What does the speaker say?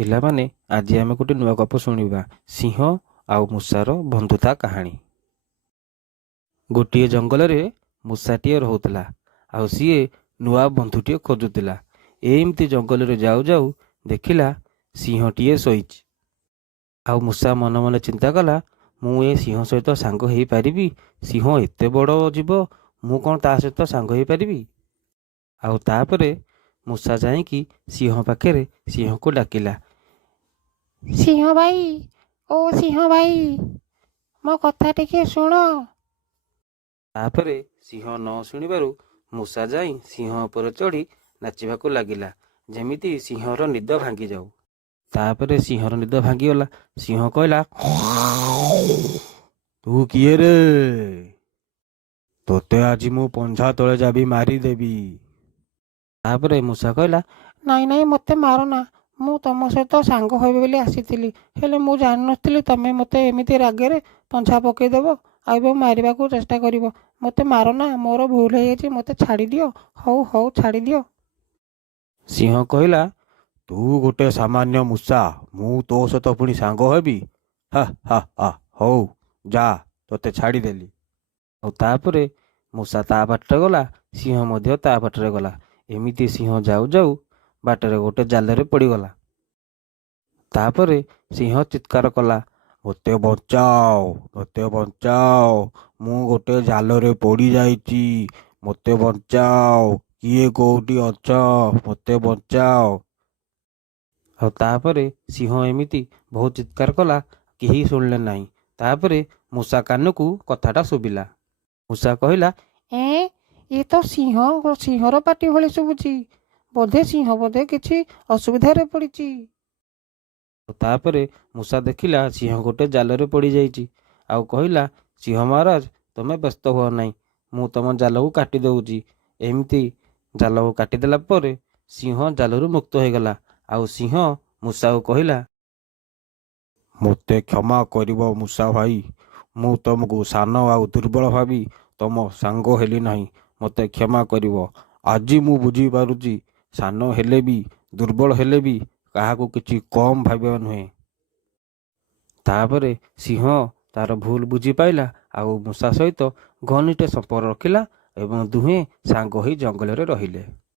ପିଲାମାନେ ଆଜି ଆମେ ଗୋଟେ ନୂଆ ଗପ ଶୁଣିବା। ସିଂହ ଆଉ ମୂଷାର ବନ୍ଧୁତା କାହାଣୀ। ଗୋଟିଏ ଜଙ୍ଗଲରେ ମୂଷାଟିଏ ରହୁଥିଲା ଆଉ ସିଏ ନୂଆ ବନ୍ଧୁଟିଏ ଖୋଜୁଥିଲା। ଏମିତି ଜଙ୍ଗଲରେ ଯାଉ ଯାଉ ଦେଖିଲା ସିଂହଟିଏ ଶୋଇଛି। ଆଉ ମୂଷା ମନେ ମନେ ଚିନ୍ତା କଲା, ମୁଁ ଏ ସିଂହ ସହିତ ସାଙ୍ଗ ହେଇପାରିବି? ସିଂହ ଏତେ ବଡ଼ ଜୀବ, ମୁଁ କ'ଣ ତା ସହିତ ସାଙ୍ଗ ହେଇପାରିବି? ଆଉ ତାପରେ ମୂଷା ଯାଇକି ସିଂହ ପାଖରେ ସିଂହକୁ ଡାକିଲା, ସିଂହ ଭାଇ, ଓ ସିଂହ ଭାଇ, ମୋ କଥା ଟିକେ ଶୁଣ। ତାପରେ ସିଂହ ନ ଶୁଣିବାରୁ ମୂଷା ଯାଇ ସିଂହ ଉପରେ ଚଢ଼ି ନାଚିବାକୁ ଲାଗିଲା, ଯେମିତି ସିଂହର ନିଦ ଭାଙ୍ଗିଯାଉ। ତାପରେ ସିଂହର ନିଦ ଭାଙ୍ଗିଗଲା। ସିଂହ କହିଲା, ତୁ କିଏ ରେ? ତୋତେ ଆଜି ମୁଁ ପଞ୍ଝା ତଳେ ଯାବି ମାରିଦେବି। ତାପରେ ମୂଷା କହିଲା, ନାଇଁ ନାଇଁ, ମୋତେ ମାରନା। ମୁଁ ତମ ସହିତ ସାଙ୍ଗ ହେବି ବୋଲି ଆସିଥିଲି, ହେଲେ ମୁଁ ଜାଣିନଥିଲି ତମେ ମୋତେ ଏମିତି ରାଗରେ ପଞ୍ଝା ପକାଇଦେବ ଆଉ ଏବଂ ମାରିବାକୁ ଚେଷ୍ଟା କରିବ। ମୋତେ ମାରନା, ମୋର ଭୁଲ ହେଇଯାଇଛି, ମୋତେ ଛାଡ଼ିଦିଅ। ହଉ ହଉ, ଛାଡ଼ିଦିଅ। ସିଂହ କହିଲା, ତୁ ଗୋଟେ ସାମାନ୍ୟ ମୂଷା, ମୁଁ ତୋ ସହିତ ପୁଣି ସାଙ୍ଗ ହେବି? ହା ହା ହା, ହଉ ଯା, ତୋତେ ଛାଡ଼ିଦେଲି। ଆଉ ତାପରେ ମୂଷା ତା ବାଟରେ ଗଲା, ସିଂହ ମଧ୍ୟ ତା ବାଟରେ ଗଲା। ଏମିତି ସିଂହ ଯାଉ ଯାଉ ବାଟରେ ଗୋଟେ ଜାଲରେ ପଡ଼ିଗଲା। ତାପରେ ସିଂହ ଚିତ୍କାର କଲା, ମୋତେ ବଞ୍ଚାଅ, ମୋତେ ବଞ୍ଚାଅ, ମୁଁ ଗୋଟେ ଜାଲରେ ପଡ଼ିଯାଇଛି, ମୋତେ ବଞ୍ଚାଅ, କିଏ କୋଉଠି ଅଛ, ମୋତେ ବଞ୍ଚାଅ। ଆଉ ତାପରେ ସିଂହ ଏମିତି ବହୁତ ଚିତ୍କାର କଲା, କେହି ଶୁଣିଲେ ନାହିଁ। ତାପରେ ମୂଷା କାନକୁ କଥାଟା ଶୁଭିଲା। ମୂଷା କହିଲା, ଇଏ ତ ସିଂହର ପାଟି ଭଳି ଶୁଭୁଛି। ସିଂହ ବୋଧେ କିଛି ଅସୁବିଧାରେ ପଡ଼ିଛି। ତାପରେ ମୂଷା ଦେଖିଲା ସିଂହ ଗୋଟେ ଜାଲରେ ପଡ଼ିଯାଇଛି ଆଉ କହିଲା, ସିଂହ ମହାରାଜ, ତମେ ବ୍ୟସ୍ତ ହୁଅ ନାହିଁ, ମୁଁ ତମ ଜାଲକୁ କାଟି ଦେଉଛି। ଏମିତି ଜାଲକୁ କାଟିଦେଲା ପରେ ସିଂହ ଜାଲରୁ ମୁକ୍ତ ହୋଇଗଲା। ଆଉ ସିଂହ ମୂଷାକୁ କହିଲା, ମୋତେ କ୍ଷମା କରିବ ମୂଷା ଭାଇ, ମୁଁ ତମକୁ ସାନ ଆଉ ଦୁର୍ବଳ ଭାବି ତମ ସାଙ୍ଗ ହେଲି ନାହିଁ, ମୋତେ କ୍ଷମା କରିବ। ଆଜି ମୁଁ ବୁଝିପାରୁଛି, ସାନ ହେଲେ ବି ଦୁର୍ବଳ ହେଲେ ବି କାହାକୁ କିଛି କମ୍ ଭାବିବା ନୁହେଁ। ତାପରେ ସିଂହ ତାର ଭୁଲ ବୁଝିପାଇଲା ଆଉ ମୂଷା ସହିତ ଘନିଷ୍ଠ ସମ୍ପର୍କ ରଖିଲା ଏବଂ ଦୁହେଁ ସାଙ୍ଗ ହୋଇ ଜଙ୍ଗଲରେ ରହିଲେ।